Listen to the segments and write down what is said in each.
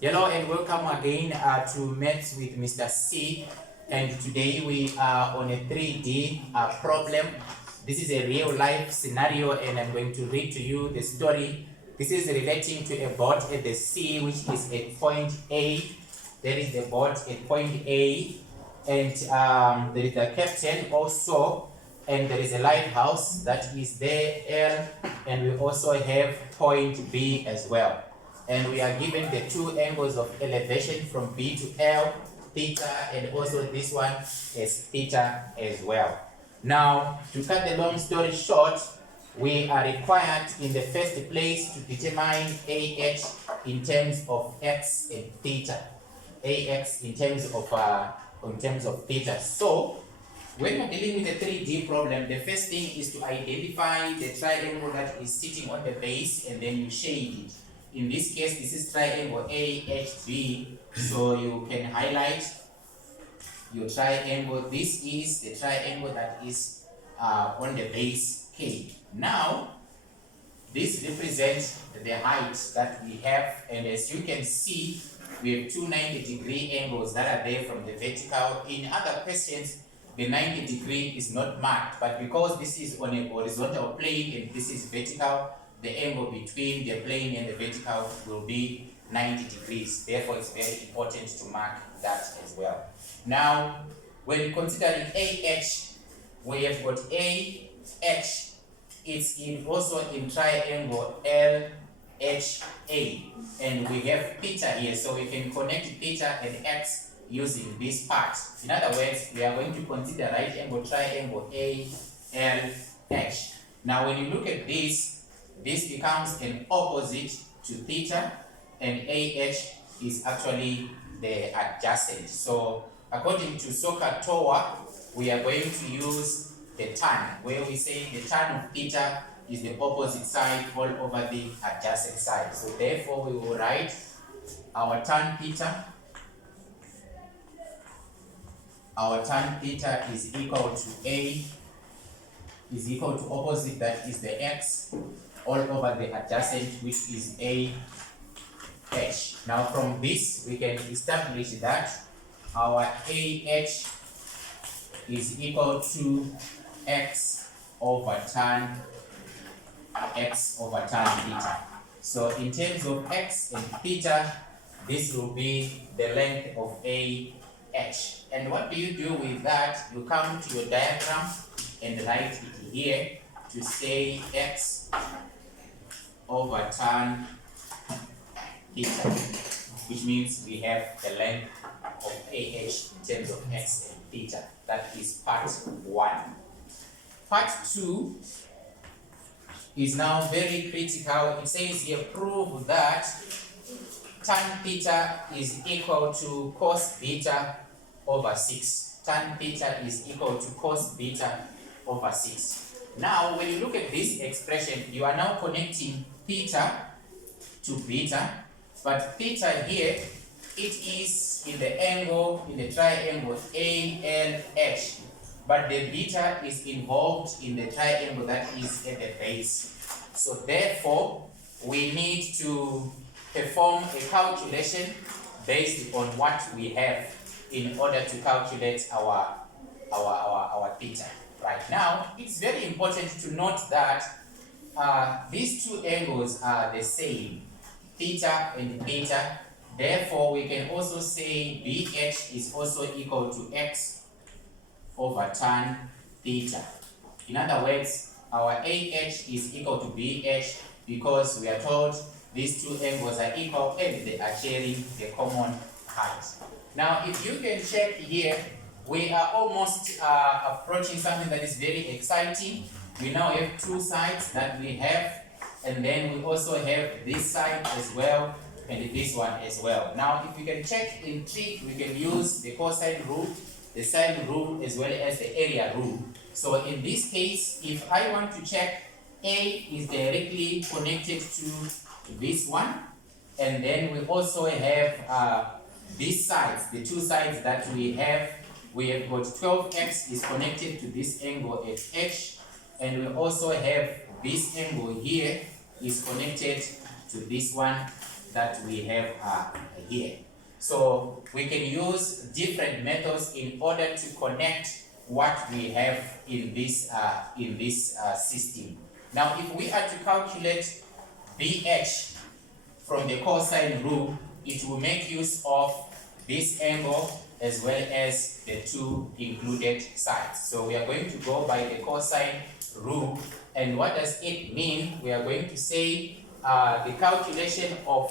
Hello and welcome again to Maths with Mr. C. And today we are on a 3D problem. This is a real life scenario and I'm going to read to you the story. This is relating to a boat at the sea which is at point A. There is the boat at point A and there is a captain also, and there is a lighthouse that is there L, and we also have point B as well. And we are given the two angles of elevation from B to L, theta, and also this one is theta as well. Now, to cut the long story short, we are required in the first place to determine AH in terms of x and theta. AX in terms of theta. So, when we're dealing with a 3D problem, the first thing is to identify the triangle that is sitting on the base and then you shade it. In this case, this is triangle AHB, so you can highlight your triangle. This is the triangle that is on the base K. Now, this represents the height that we have, and as you can see, we have two 90-degree angles that are there from the vertical. In other questions, the 90-degree is not marked, but because this is on a horizontal plane and this is vertical, the angle between the plane and the vertical will be 90 degrees. Therefore, it's very important to mark that as well. Now, when considering AH, we have got AH, it's also in triangle LHA, and we have theta here, so we can connect theta and x using this part. In other words, we are going to consider right angle triangle ALH. Now, when you look at this becomes an opposite to theta, and AH is actually the adjacent. So, according to SOHCAHTOA, we are going to use the tan, where we say the tan of theta is the opposite side all over the adjacent side. So, therefore, we will write our tan theta. Our tan theta is equal to A, is equal to opposite, that is the x, all over the adjacent, which is AH. Now from this, we can establish that our AH is equal to x over tan theta. So in terms of x and theta, this will be the length of AH. And what do you do with that? You come to your diagram and write it here to say x over tan theta, which means we have the length of AH in terms of x and theta. That is part 1. Part 2 is now very critical. It says here, prove that tan theta is equal to cos beta over 6. Tan theta is equal to cos beta over 6. Now, when you look at this expression, you are now connecting theta to beta, but theta here, it is in the angle, in the triangle ALH, but the beta is involved in the triangle that is at the base. So therefore, we need to perform a calculation based on what we have in order to calculate our theta. Right now, it's very important to note that these two angles are the same, theta and beta. Therefore, we can also say BH is also equal to x over tan theta. In other words, our AH is equal to BH because we are told these two angles are equal and they are sharing the common height. Now, if you can check here, we are almost approaching something that is very exciting. We now have two sides that we have, and then we also have this side as well, and this one as well. Now, if we can check in trig, we can use the cosine rule, the sine rule, as well as the area rule. So in this case, if I want to check A is directly connected to this one, and then we also have these sides, the two sides that we have got 12x is connected to this angle at H, and we also have this angle here is connected to this one that we have here. So we can use different methods in order to connect what we have in this system. Now, if we are to calculate BH from the cosine rule, it will make use of this angle as well as the two included sides. So we are going to go by the cosine rule. And what does it mean? We are going to say the calculation of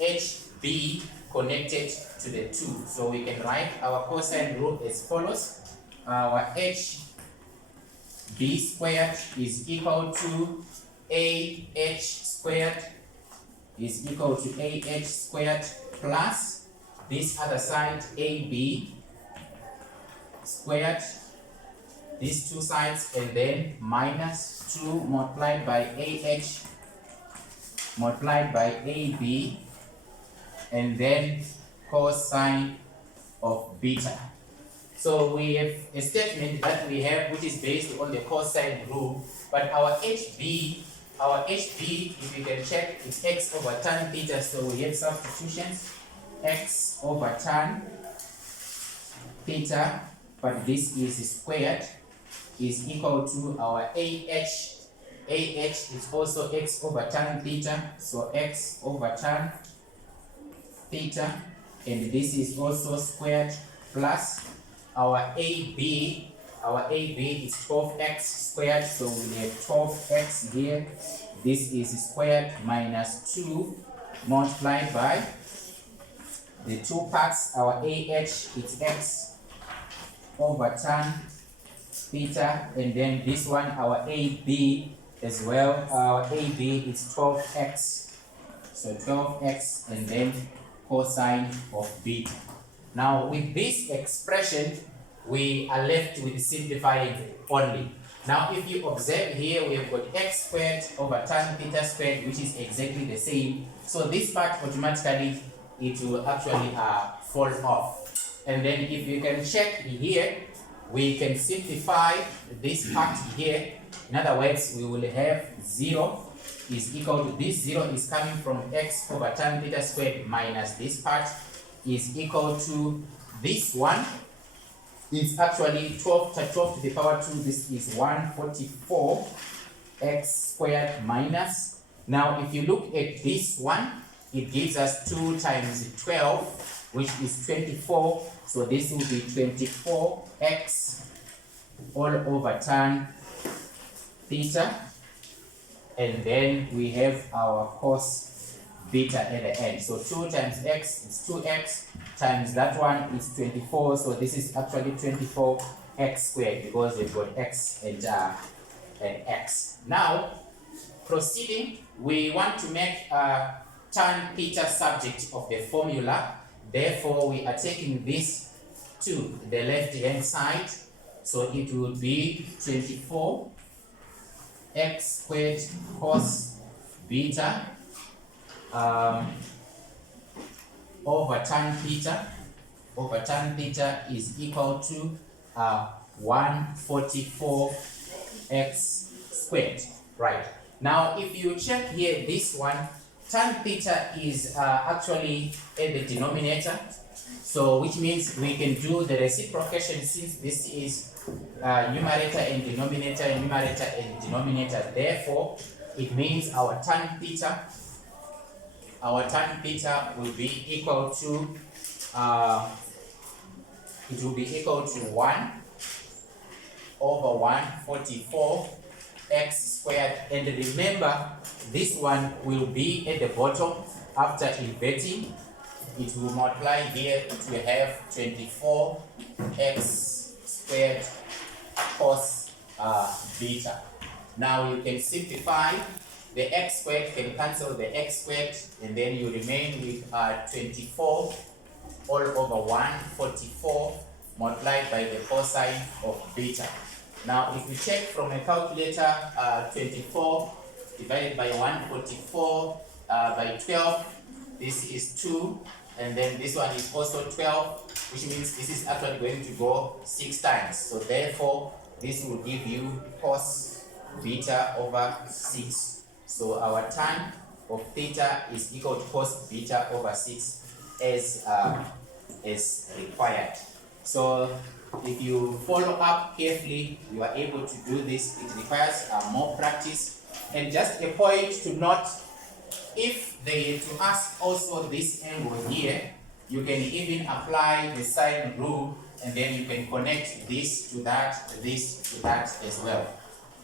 HB connected to the 2. So we can write our cosine rule as follows. Our HB squared is equal to AH squared is equal to AH squared plus this other side AB squared, these two sides, and then minus 2 multiplied by AH multiplied by AB, and then cosine of beta. So we have a statement that we have which is based on the cosine rule, but our HB, if you can check, it's x over tan theta, so we have substitutions, x over tan theta, but this is squared, is equal to our AH is also x over tan theta, so x over tan theta, and this is also squared, plus our AB is 12x squared, so we have 12x here. This is squared minus 2 multiplied by the two parts. Our AH is x over tan theta, and then this one, our AB as well. Our AB is 12x, so 12x, and then cosine of beta. Now with this expression, we are left with simplifying only. Now if you observe here, we have got x squared over tan theta squared, which is exactly the same. So this part automatically, it will actually fall off. And then if you can check here, we can simplify this part here. In other words, we will have 0 is equal to, this 0 is coming from x over tan theta squared minus this part is equal to this one. It's actually 12 to the power 2. This is 144 x squared minus. Now if you look at this one, it gives us 2 times 12, which is 24. So this will be 24x all over tan theta, and then we have our cos beta at the end. So 2 times x is 2x, times that one is 24. So this is actually 24x squared, because we've got x and x. Now proceeding, we want to make tan theta subject of the formula. Therefore we are taking this to the left hand side, so it will be 24x squared cos beta over tan theta is equal to 144x squared. Right. Now if you check here, this one, tan theta is actually at the denominator, so which means we can do the reciprocation, since this is numerator and denominator. Therefore it means our tan theta will be equal to 1 over 144x squared. And remember, this one will be at the bottom after inverting. It will multiply here, it will have 24x squared cos beta. Now you can simplify. The x squared can cancel the x squared, and then you remain with 24 all over 144 multiplied by the cosine of beta. Now if you check from a calculator, 24 divided by 144 by 12, this is 2, and then this one is also 12, which means this is actually going to go 6 times. So therefore this will give you cos beta over 6. So our tan of theta is equal to cos beta over 6 as required. So if you follow up carefully, you are able to do this. It requires more practice. And just a point to note, if they were to ask also this angle here, you can even apply the sine rule, and then you can connect this to that as well.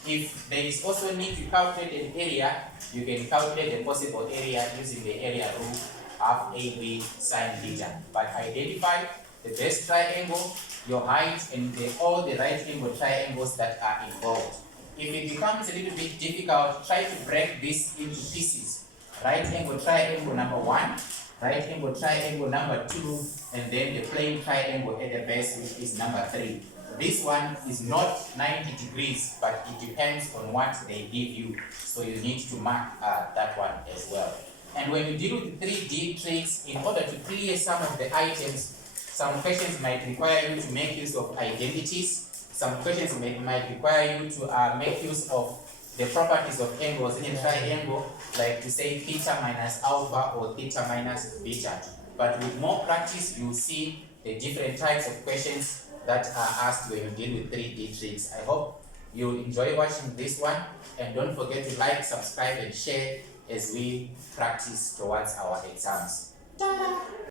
If there is also need to calculate an area, you can calculate the possible area using the area rule, half AB sine theta. But identify the best triangle, your height, and all the right angle triangles that are involved. If it becomes a little bit difficult, try to break this into pieces. Right angle triangle number 1, right angle triangle number 2, and then the plane triangle at the base, which is number 3. This one is not 90 degrees, but it depends on what they give you. So you need to mark that one as well. And when you deal with 3D tricks, in order to clear some of the items, some questions might require you to make use of identities. Some questions might require you to make use of the properties of angles in a triangle, like to say theta minus alpha or theta minus beta. But with more practice, you'll see the different types of questions that are asked when you deal with 3D tricks. I hope you enjoy watching this one, and don't forget to like, subscribe, and share as we practice towards our exams. Ta-da!